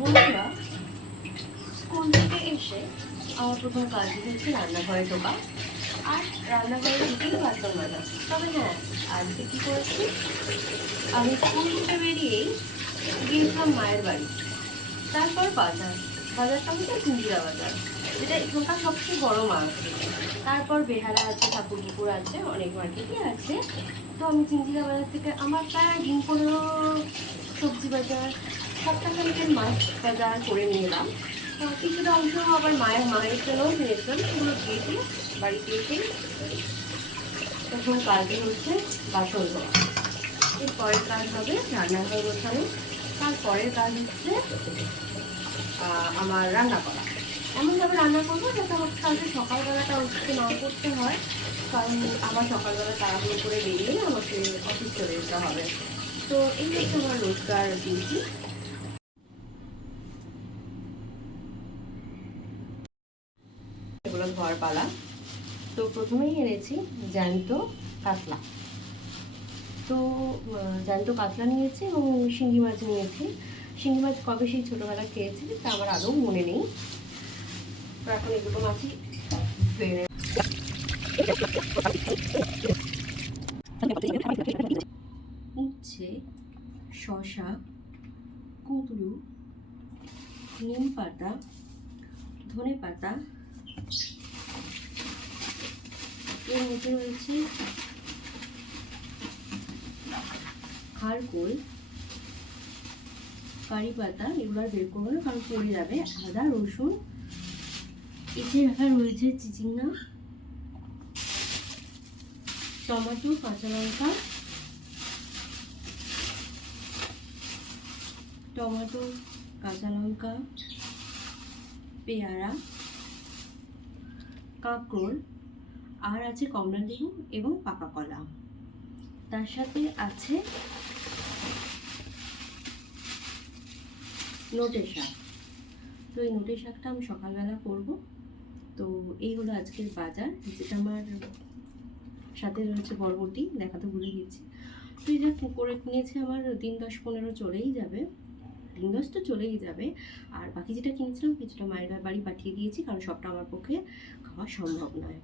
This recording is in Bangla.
বন্ধুরা, স্কুল থেকে এসে আমার প্রথম কাজ হচ্ছে রান্নাঘরে ঢোকা আর রান্নাঘরে ঢুকেই বাসন মাজা। তবে হ্যাঁ, আজকে কী করেছি, আমি স্কুল থেকে বেরিয়েই গিয়েছিলাম মায়ের বাড়ি, তারপর বাজারটা হচ্ছে চিঞ্জিরা বাজার, যেটা এখানকার সবচেয়ে বড় মার্কেট। তারপর বেহালা আছে, ঠাকুরপুকুর আছে, অনেক মার্কেটই আছে। তো আমি চিঞ্জিরা বাজার থেকে আমার প্রায় দিন 15 সবজি বাজার, সপ্তাহখানেকের মাছ বাজার করে নিয়ে এলাম। কিছুটা অংশ আবার মায়ের জন্যও কিনেছিলাম, সেগুলো দিয়ে দিয়ে বাড়িতে এসে তখন কাজে হচ্ছে বাসন ধোয়া। এর পরের কাজ হবে রান্নাঘর গোছানো, তারপরের কাজ হচ্ছে আমার রান্না করা। এমনভাবে রান্না করবো যাতে আমার কালকে সকালবেলাটা উঠতে না করতে হয়, কারণ আমার সকালবেলা তাড়াহুড়ো করে বেরিয়ে আমাকে অফিস চলে যেতে হবে। তো এই হচ্ছে আমার রোজগার ডিউটি। এগুলো ধোয়ার পালা। তো প্রথমেই এনেছি জ্যান্ত কাতলা। তো জ্যান্ত কাতলা নিয়েছি এবং শিঙি মাছ নিয়েছি। শিঙি মাছ কবে সেই ছোটোবেলা খেয়েছি তা আমার আদৌ মনে নেই। তো এখন এগুলো মাছই বেড়ে উচ্ছে, শসা, কুঁদরু, নিম পাতা, ধনে পাতা, এর মধ্যে রয়েছে খারকোল, কারি পাতা, এগুলো আর বের করবো না কারণ পড়ে যাবে। আদা, রসুন, এতে রাখা রয়েছে চিচিঙ্গা, টমেটো, কাঁচা লঙ্কা, পেয়ারা, কাঁকরোল, আর আছে কমলা লেবু এবং পাকা কলা। তার সাথে আছে নোটে শাক। তো এই নোটে শাকটা আমি সকালবেলা করব। তো এই হলো আজকের বাজার, যেটা আমার সাথে রয়েছে বরবটি, দেখাতে ভুলে গেছি। তো এই যে করে কিনেছি আমার দিন 10-15 চলেই যাবে, দিন 10 তো চলেই যাবে। আর বাকি যেটা কিনেছিলাম কিছুটা মায়ের বাড়ি পাঠিয়ে দিয়েছি, কারণ সবটা আমার পক্ষে খাওয়া সম্ভব নয়।